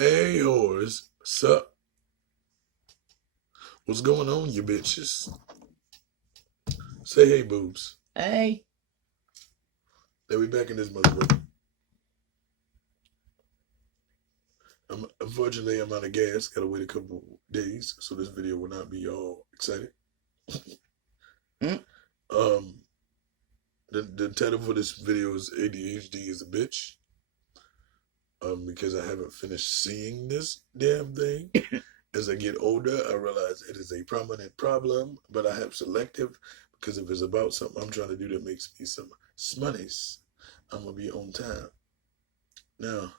Hey, whores. Sup? What's going on, you bitches? Say hey, boobs. Hey. Then we back in this motherfucker. Unfortunately, I'm out of gas. Gotta wait a couple days, so this video will not be all excited. Mm. The title for this video is ADHD is a bitch. Because I haven't finished seeing this damn thing. As I get older, I realize it is a prominent problem, but I have selective because if it's about something I'm trying to do that makes me some smoney's, I'm gonna be on time. Now,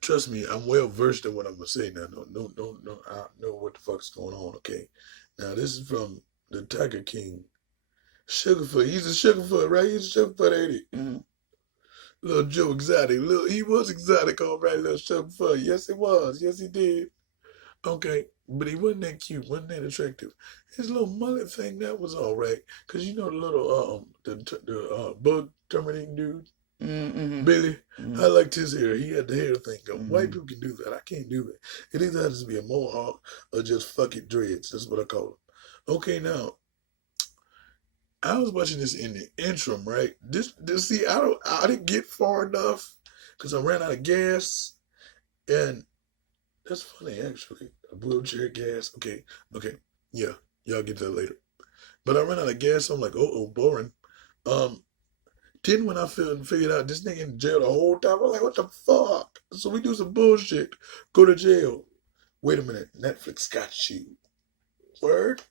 trust me, I'm well versed in what I'm gonna say now. No, I know what the fuck's going on. Okay, now this is from the Tiger King, Sugarfoot. He's a Sugarfoot, right? He's a Sugarfoot, ain't he? Mm. Little Joe Exotic. He was exotic, all right, little Sugarfoot. Yes, he was. Yes, he did. Okay, but he wasn't that cute, wasn't that attractive. His little mullet thing, that was all right. Cause you know the little the bug terminating dude, Mm-hmm. Billy. Mm-hmm. I liked his hair. He had the hair thing. Mm-hmm. White people can do that. I can't do it. It either has to be a mohawk or just fuck it dreads. That's what I call them. Okay, now I was watching this in the interim, right? This see, I didn't get far enough because I ran out of gas, and that's funny actually. A wheelchair gas. Okay, yeah, y'all get that later. But I ran out of gas. So I'm like, oh, boring. Then when I figured out this nigga in jail the whole time, I'm like, what the fuck? So we do some bullshit. Go to jail. Wait a minute, Netflix got you. Word?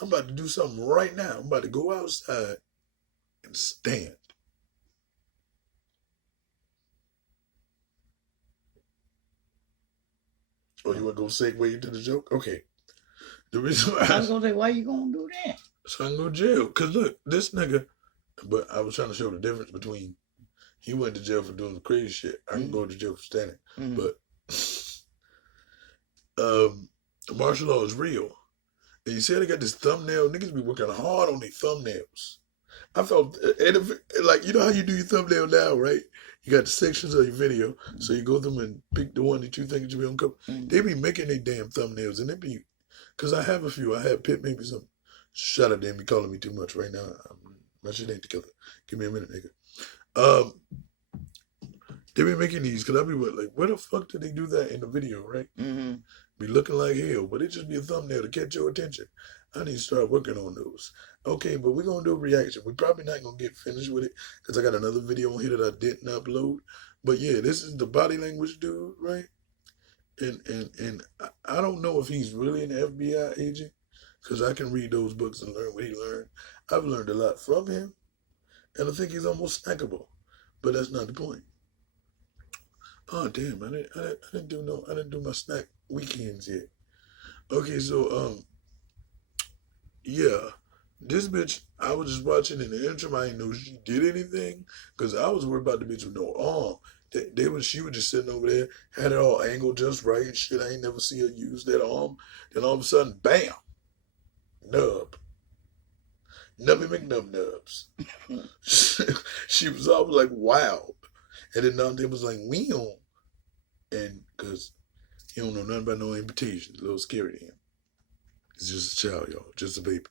I'm about to do something right now. I'm about to go outside and stand. Oh, you want to go segue into the joke? Okay. The reason why I was gonna say, why you gonna do that? So I can go to jail. Cause look, this nigga. But I was trying to show the difference between he went to jail for doing the crazy shit. I can go to jail for standing. But martial law is real. And you see how they got this thumbnail? Niggas be working hard on their thumbnails. I felt, like, you know how you do your thumbnail now, right? You got the sections of your video, so you go through them and pick the one that you think you be on cover. They be making their damn thumbnails, and it be, because I have a few. I have Pitt, maybe some. Shut up, they be calling me too much right now. My shit ain't together. Give me a minute, nigga. They be making these, because I be like, where the fuck did they do that in the video, right? Mm-hmm. Be looking like hell, but it just be a thumbnail to catch your attention. I need to start working on those. Okay, but we're going to do a reaction. We're probably not going to get finished with it because I got another video on here that I didn't upload. But yeah, this is the body language dude, right? And I don't know if he's really an FBI agent because I can read those books and learn what he learned. I've learned a lot from him, and I think he's almost snackable. But that's not the point. Oh damn! I didn't do my snack weekends yet. Okay, so yeah, this bitch, I was just watching in the interim. I didn't know she did anything because I was worried about the bitch with no arm. She was just sitting over there, had it all angled just right and shit. I ain't never see her use that arm. Then all of a sudden, bam, nub, Nubby McNub. She was all like wow, and then Dante was like we on, and because he don't know nothing about no invitations, a little scary to him. He's just a child, y'all, just a baby.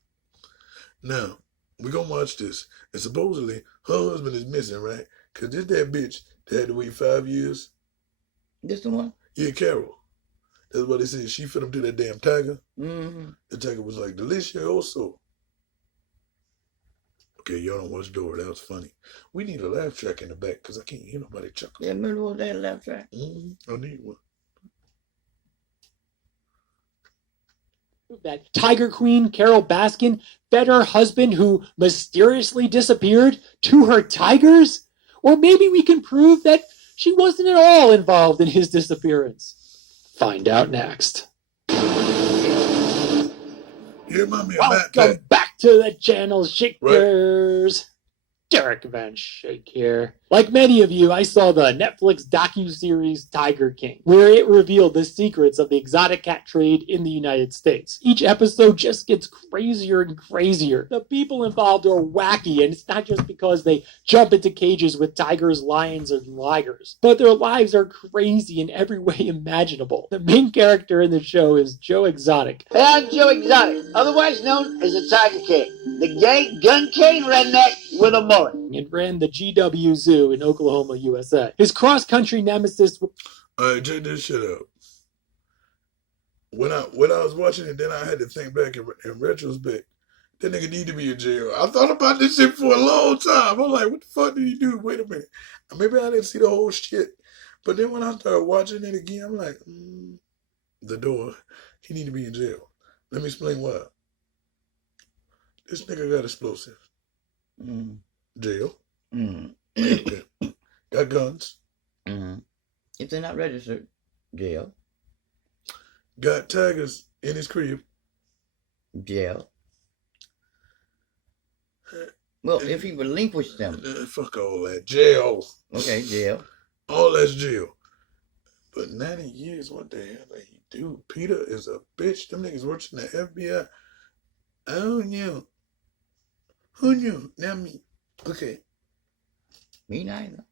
Now, we're going to watch this. And supposedly, her husband is missing, right? Because this that bitch that had to wait 5 years. This the one? Yeah, Carol. That's what they said. She fit him to that damn tiger. Mm-hmm. The tiger was like, delicioso. Okay, y'all don't watch Dora. That was funny. We need a laugh track in the back because I can't hear nobody chuckle. Yeah, remember that laugh track? I need one. That Tiger Queen Carol Baskin fed her husband who mysteriously disappeared to her tigers? Or maybe we can prove that she wasn't at all involved in his disappearance. Find out next. Yeah, mommy, Welcome back to the channel, Shakers. Right. Derek Van Shake here. Like many of you, I saw the Netflix docu-series Tiger King, where it revealed the secrets of the exotic cat trade in the United States. Each episode just gets crazier and crazier. The people involved are wacky, and it's not just because they jump into cages with tigers, lions, and ligers, but their lives are crazy in every way imaginable. The main character in the show is Joe Exotic. Hey, I'm Joe Exotic, otherwise known as the Tiger King, the gay gun cane redneck with a mullet. And ran the GW Zoo in Oklahoma, USA. His cross-country nemesis... Alright, check this shit out. When I was watching it, then I had to think back in retrospect. That nigga need to be in jail. I thought about this shit for a long time. I'm like, what the fuck did he do? Wait a minute. Maybe I didn't see the whole shit. But then when I started watching it again, I'm like, the door. He need to be in jail. Let me explain why. This nigga got explosives. Jail. Okay. Got guns. If they're not registered, jail. Got tigers in his crib. Jail. Well, if he relinquished them. Fuck all that. Jail. Okay, jail. All that's jail. But 90 years, what the hell did he do? Peter is a bitch. Them niggas working the FBI. I don't know. Who knew? Not me. Okay. Me neither.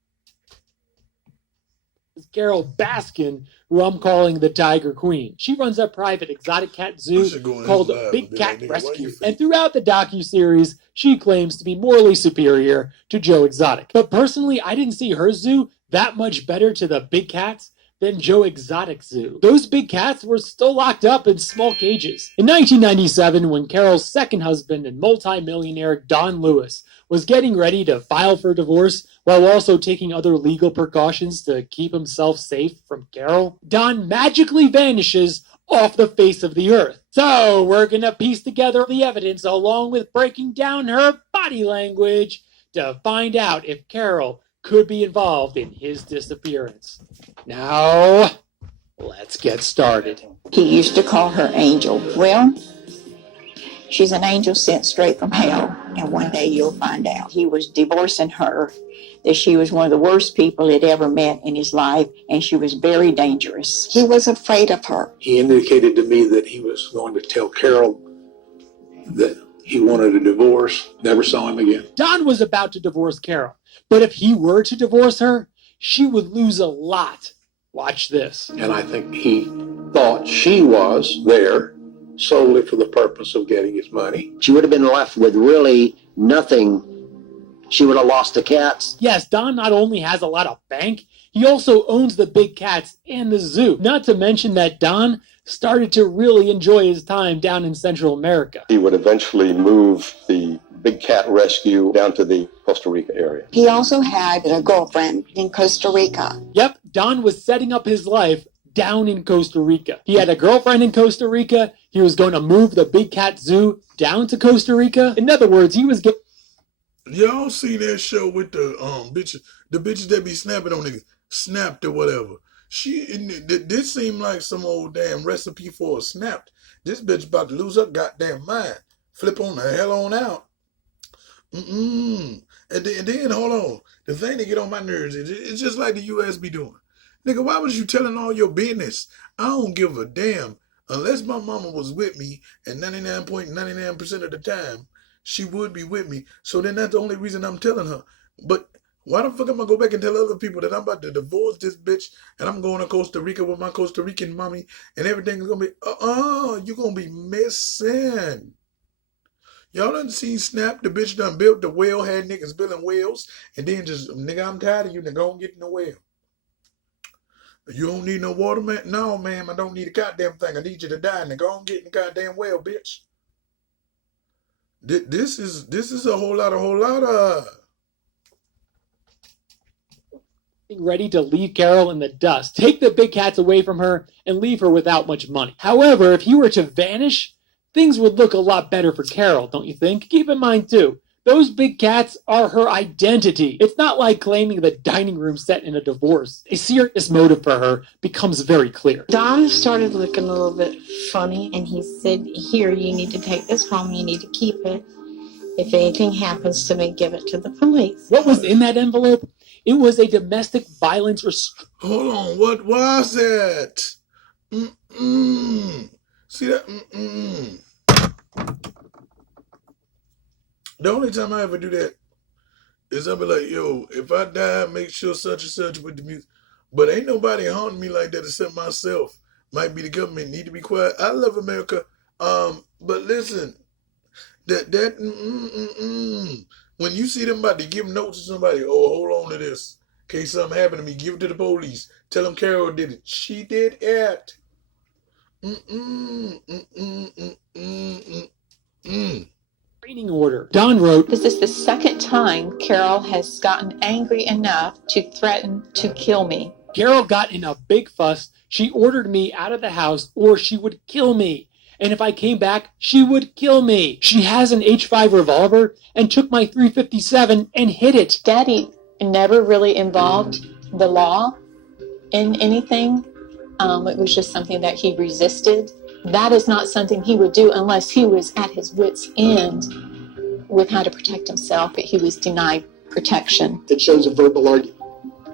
Carol Baskin, who I'm calling the Tiger Queen. She runs a private exotic cat zoo called Big Cat Rescue. And throughout the docuseries, she claims to be morally superior to Joe Exotic. But personally, I didn't see her zoo that much better to the big cats than Joe Exotic Zoo. Those big cats were still locked up in small cages. In 1997, when Carol's second husband and multi-millionaire Don Lewis was getting ready to file for divorce while also taking other legal precautions to keep himself safe from Carol, Don magically vanishes off the face of the earth. So we're gonna piece together the evidence along with breaking down her body language to find out if Carol could be involved in his disappearance. Now, let's get started. He used to call her Angel. Well, she's an angel sent straight from hell, and one day you'll find out. He was divorcing her, that she was one of the worst people he'd ever met in his life, and she was very dangerous. He was afraid of her. He indicated to me that he was going to tell Carol that he wanted a divorce. Never saw him again. Don was about to divorce Carol, but if he were to divorce her, she would lose a lot. Watch this. And I think he thought she was there solely for the purpose of getting his money. She would have been left with really nothing. She would have lost the cats. Yes, Don not only has a lot of bank, he also owns the big cats and the zoo. Not to mention that Don started to really enjoy his time down in Central America. He would eventually move the Big Cat Rescue down to the Costa Rica area. He also had a girlfriend in Costa Rica. Yep, Don was setting up his life down in Costa Rica. He had a girlfriend in Costa Rica. He was going to move the Big Cat Zoo down to Costa Rica. In other words, he was getting... Y'all see that show with the bitches that be snapping on niggas, snapped or whatever. This seemed like some old damn recipe for a snapped. This bitch about to lose her goddamn mind. Flip on the hell on out. And then hold on. The thing that get on my nerves is it's just like the US be doing. Nigga, why was you telling all your business? I don't give a damn. Unless my mama was with me, and 99.99% of the time, she would be with me. So then that's the only reason I'm telling her. But why the fuck am I go back and tell other people that I'm about to divorce this bitch and I'm going to Costa Rica with my Costa Rican mommy and everything is going to be, you're going to be missing. Y'all done seen Snap, the bitch done built the whale, had niggas building whales, and then just, nigga, I'm tired of you, nigga, go and get in the whale. You don't need no water, man? No, ma'am, I don't need a goddamn thing. I need you to die, nigga. Go and get in the goddamn whale, bitch. This is a whole lot of... ready to leave Carol in the dust, take the big cats away from her, and leave her without much money. However, if he were to vanish, things would look a lot better for Carol, don't you think? Keep in mind, too, those big cats are her identity. It's not like claiming the dining room set in a divorce. A serious motive for her becomes very clear. Don started looking a little bit funny, and he said, here, you need to take this home, you need to keep it. If anything happens to me, give it to the police. What was in that envelope? It was a domestic violence Hold on, what was that? See that? The only time I ever do that is I'll be like, yo, if I die, make sure such and such with the music. But ain't nobody haunting me like that except myself. Might be the government. Need to be quiet. I love America. But listen, when you see them about to give notes to somebody, oh, hold on to this. In case something happened to me, give it to the police. Tell them Carol did it. She did it. restraining order. Don wrote, "This is the second time Carol has gotten angry enough to threaten to kill me. Carol got in a big fuss. She ordered me out of the house or she would kill me. And if I came back, she would kill me. She has an H5 revolver and took my .357 and hid it." Daddy never really involved the law in anything. It was just something that he resisted. That is not something he would do unless he was at his wit's end with how to protect himself, but he was denied protection. It shows a verbal argument,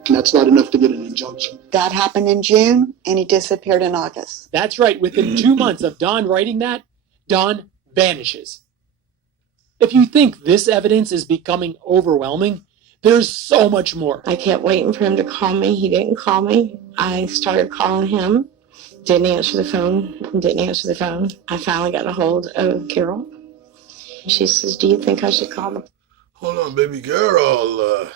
and that's not enough to get an injunction. That happened in June, and he disappeared in August. That's right. Within 2 months of Don writing that, Don vanishes. If you think this evidence is becoming overwhelming, there's so much more. I kept waiting for him to call me. He didn't call me. I started calling him. Didn't answer the phone. I finally got a hold of Carol. She says, "Do you think I should call them?" Hold on, baby girl.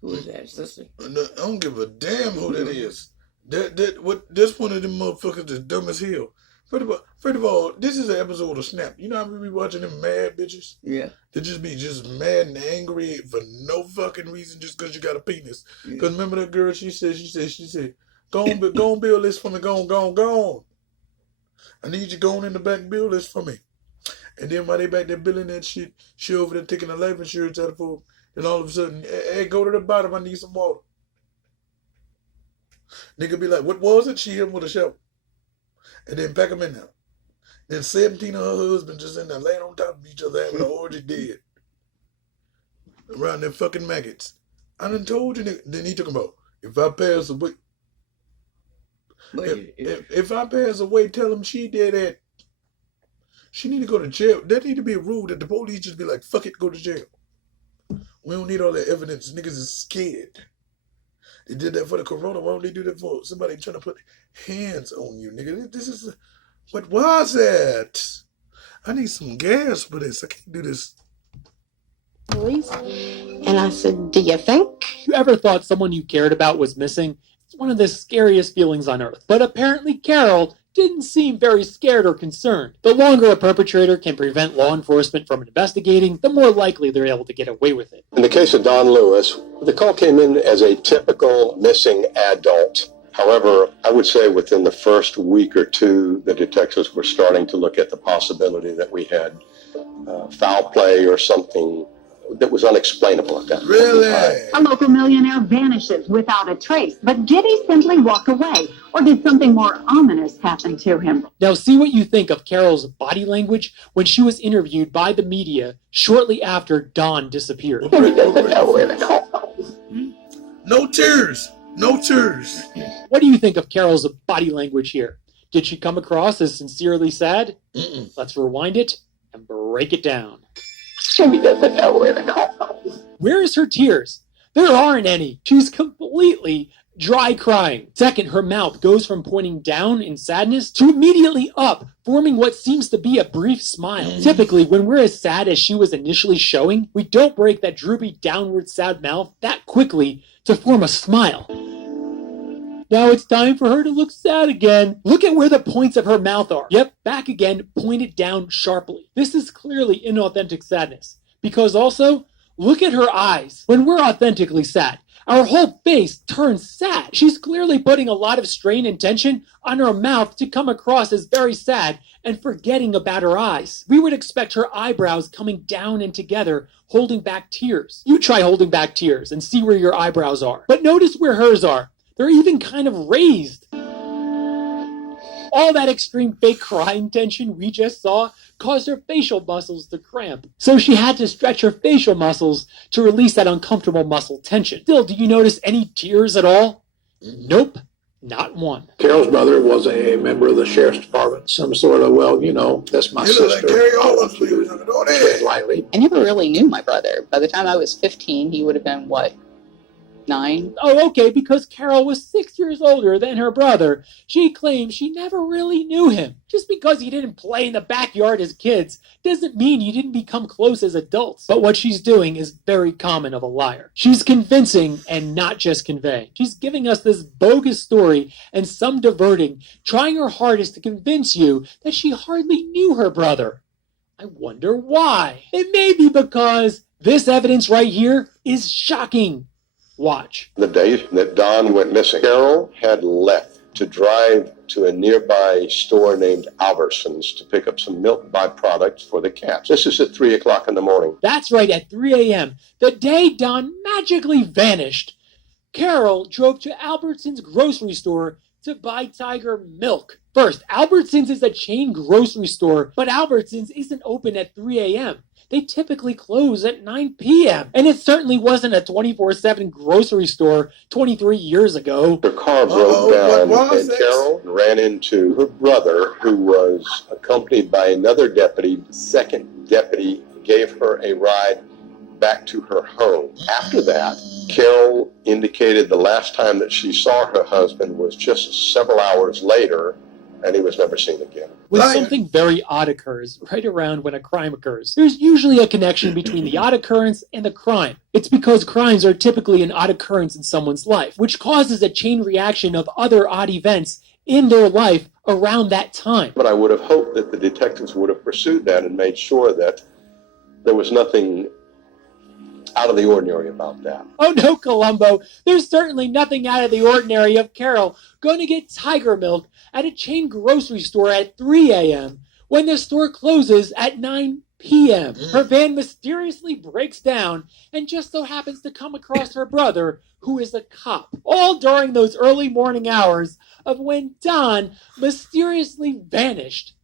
Who is that, sister? I don't give a damn who that is. That's one of them motherfuckers that's dumb as hell. First of all, this is an episode of Snap. You know how we be watching them mad bitches? Yeah. They just be just mad and angry for no fucking reason just because you got a penis. Yeah. Because remember that girl, she said, go on, bill this for me, go on. I need you to go on in the back and bill this for me. And then while they back there billing that shit, she over there taking the life insurance out of her. And all of a sudden, hey, go to the bottom, I need some water. Nigga be like, what was it? She hit him with a shovel. And then pack them in there. Then 17 of her husbands just in there laying on top of each other having an orgy dead. Around them fucking maggots. I done told you, nigga. Then he took them out. If I pass away, if I pass away, tell him she did it. She need to go to jail. That need to be a rule that the police just be like, fuck it, go to jail. We don't need all that evidence. Niggas is scared. They did that for the corona. Why don't they do that for somebody trying to put hands on you, nigga? This is... What was it? I need some gas for this. I can't do this. Police. And I said, "Do you think?" If you ever thought someone you cared about was missing, it's one of the scariest feelings on earth. But apparently Carol didn't seem very scared or concerned. The longer a perpetrator can prevent law enforcement from investigating, the more likely they're able to get away with it. In the case of Don Lewis, the call came in as a typical missing adult. However, I would say within the first week or two, the detectives were starting to look at the possibility that we had foul play or something that was unexplainable at that point. Really? A local millionaire vanishes without a trace, but did he simply walk away, or did something more ominous happen to him? Now see what you think of Carol's body language when she was interviewed by the media shortly after Don disappeared. No tears. No tears. What do you think of Carol's body language here? Did she come across as sincerely sad? Let's rewind it and break it down. Where is her tears? There aren't any. She's completely dry crying. Second, her mouth goes from pointing down in sadness to immediately up, forming what seems to be a brief smile. Typically, when we're as sad as she was initially showing, we don't break that droopy downward sad mouth that quickly to form a smile. Now it's time for her to look sad again. Look at where the points of her mouth are. Yep, back again, pointed down sharply. This is clearly inauthentic sadness. Because also, look at her eyes. When we're authentically sad, our whole face turns sad. She's clearly putting a lot of strain and tension on her mouth to come across as very sad and forgetting about her eyes. We would expect her eyebrows coming down and together, holding back tears. You try holding back tears and see where your eyebrows are. But notice where hers are. They're even kind of raised. All that extreme fake crying tension we just saw caused her facial muscles to cramp. So she had to stretch her facial muscles to release that uncomfortable muscle tension. Still, do you notice any tears at all? Nope, not one. Carol's brother was a member of the sheriff's department. Some sort of, well, you know, that's my sister. Like Gary Owens, Tread lightly. I never really knew my brother. By the time I was 15, he would have been, what, 9? Oh, okay, because Carol was 6 years older than her brother, she claims she never really knew him. Just because you didn't play in the backyard as kids doesn't mean you didn't become close as adults. But what she's doing is very common of a liar. She's convincing and not just conveying. She's giving us this bogus story and some diverting, trying her hardest to convince you that she hardly knew her brother. I wonder why. It may be because this evidence right here is shocking. Watch. The day that Don went missing, Carol had left to drive to a nearby store named Albertsons to pick up some milk byproducts for the cats. This is at 3 o'clock in the morning. That's right, at 3 a.m., the day Don magically vanished. Carol drove to Albertsons grocery store to buy Tiger milk. First, Albertsons is a chain grocery store, but Albertsons isn't open at 3 a.m. They typically close at 9 p.m. And it certainly wasn't a 24/7 grocery store 23 years ago. Her car broke down and Carol ran into her brother, who was accompanied by another deputy. The second deputy gave her a ride back to her home. After that, Carol indicated the last time that she saw her husband was just several hours later, and he was never seen again. When something very odd occurs right around when a crime occurs, there's usually a connection between the odd occurrence and the crime. It's because crimes are typically an odd occurrence in someone's life, which causes a chain reaction of other odd events in their life around that time. But I would have hoped that the detectives would have pursued that and made sure that there was nothing out of the ordinary about that. Oh no, Columbo, there's certainly nothing out of the ordinary of Carol going to get Tiger milk at a chain grocery store at 3 a.m. when the store closes at 9 p.m. Her van mysteriously breaks down and just so happens to come across her brother, who is a cop, all during those early morning hours of when Don mysteriously vanished.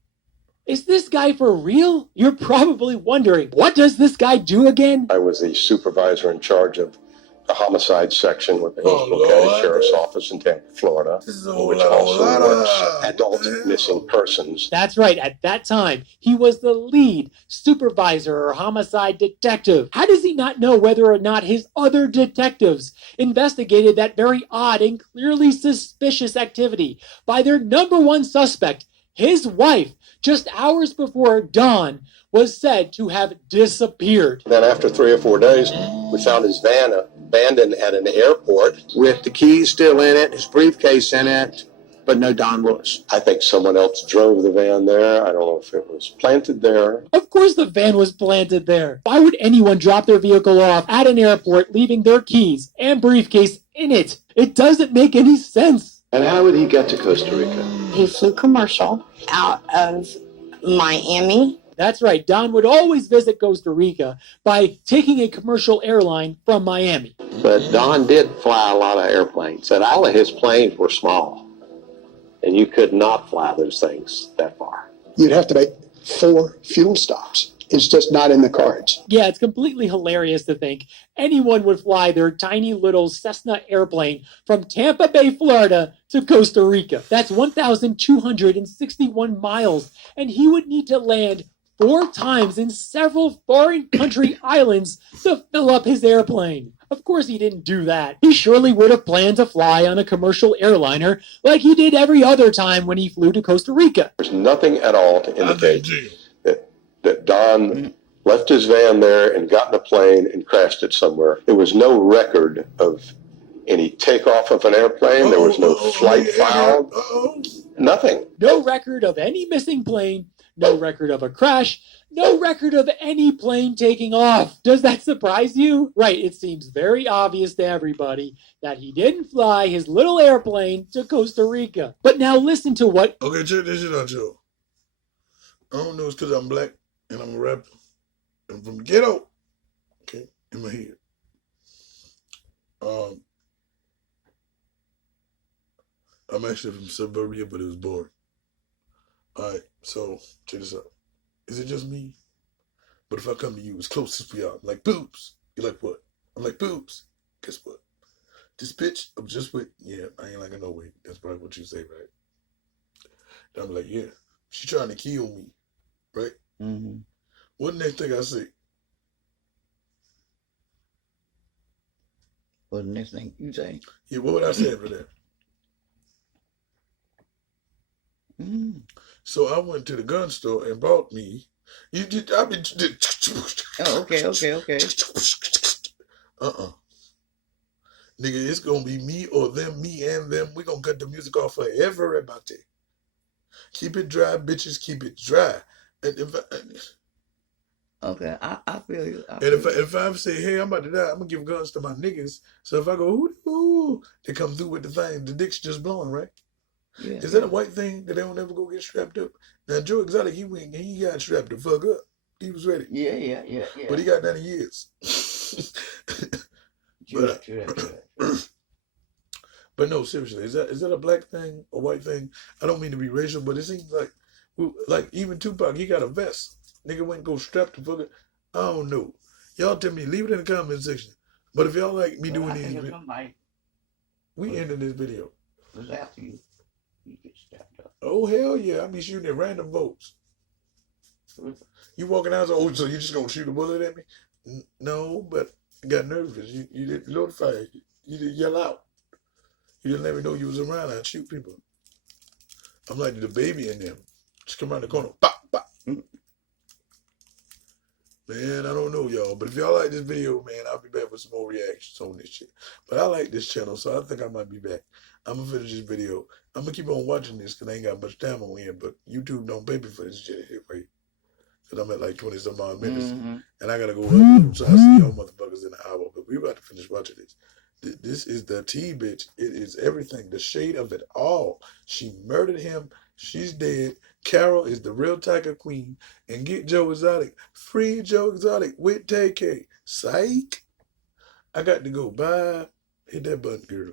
Is this guy for real? You're probably wondering, what does this guy do again? I was the supervisor in charge of the homicide section with the Hillsborough County Sheriff's Office in Tampa, Florida, which also works adult missing persons. That's right, at that time, he was the lead supervisor or homicide detective. How does he not know whether or not his other detectives investigated that very odd and clearly suspicious activity by their number one suspect, his wife, just hours before Don was said to have disappeared? Then after 3 or 4 days, we found his van abandoned at an airport. With the keys still in it, his briefcase in it, but no Don Lewis. I think someone else drove the van there. I don't know if it was planted there. Of course the van was planted there. Why would anyone drop their vehicle off at an airport leaving their keys and briefcase in it? It doesn't make any sense. And how would he get to Costa Rica? He flew commercial out of Miami. That's right, Don would always visit Costa Rica by taking a commercial airline from Miami. But Don did fly a lot of airplanes, and all of his planes were small. And you could not fly those things that far. You'd have to make 4 fuel stops. It's just not in the cards. Yeah, it's completely hilarious to think anyone would fly their tiny little Cessna airplane from Tampa Bay, Florida to Costa Rica. That's 1,261 miles, and he would need to land 4 times in several foreign country islands to fill up his airplane. Of course he didn't do that. He surely would have planned to fly on a commercial airliner like he did every other time when he flew to Costa Rica. There's nothing at all to indicate that Don left his van there and got in a plane and crashed it somewhere. There was no record of any takeoff of an airplane. There was no flight filed. Nothing. No record of any missing plane. No record of a crash. No record of any plane taking off. Does that surprise you? Right, it seems very obvious to everybody that he didn't fly his little airplane to Costa Rica. But now listen to what... Okay, check this shit out, Joe. I don't know it's because I'm black and I'm a rapper. I'm from the ghetto. Okay, in my head. I'm actually from suburbia, but it was boring. All right, so check this out. Is it just me? But if I come to you as close as we are, I'm like, boobs. You're like, what? I'm like, boobs. Guess what? This bitch, I'm just with, yeah, I ain't like a no way. That's probably what you say, right? And I'm like, yeah, she trying to kill me, right? Mm-hmm. What the next thing I say? What the next thing you say? Yeah, what would I say after that? Mm. So I went to the gun store and bought me. Oh, okay. Nigga, it's gonna be me or them, me and them. We gonna cut the music off for everybody. Keep it dry, bitches. Keep it dry. And if Okay, I feel you. if I say, hey, I'm about to die, I'm gonna give guns to my niggas. So if I go, ooh, they come through with the thing. The dick's just blowing, right? Yeah, Is that a white thing that they don't ever go get strapped up? Now Joe Exotic, he got strapped the fuck up. He was ready. Yeah. But he got 90 years. But no, seriously, is that a black thing, a white thing? I don't mean to be racial, but it seems like even Tupac, he got a vest. Nigga went and go strapped to fuck it. I don't know. Y'all tell me, leave it in the comment section. But if y'all like me doing these, we ending this video. It was after you get strapped up. Oh hell yeah! I be shooting at random votes. You walking out, so you just gonna shoot a bullet at me? No, but I got nervous. You didn't notify. You didn't yell out. You didn't let me know you was around. I'd shoot people. I'm like the baby in them. Just come around the corner. Pop, pop. Man, I don't know, y'all. But if y'all like this video, man, I'll be back with some more reactions on this shit. But I like this channel, so I think I might be back. I'm going to finish this video. I'm going to keep on watching this because I ain't got much time on here. But YouTube don't pay me for this shit here, right? Because I'm at like 20-some odd minutes. Mm-hmm. And I got to go up. So I'll see y'all motherfuckers in an hour. But we about to finish watching this. This is the tea, bitch. It is everything. The shade of it all. She murdered him. She's dead. Carol is the real Tiger Queen. And get Joe Exotic. Free Joe Exotic with TK. Psych. I got to go. Bye. Hit that button, girl.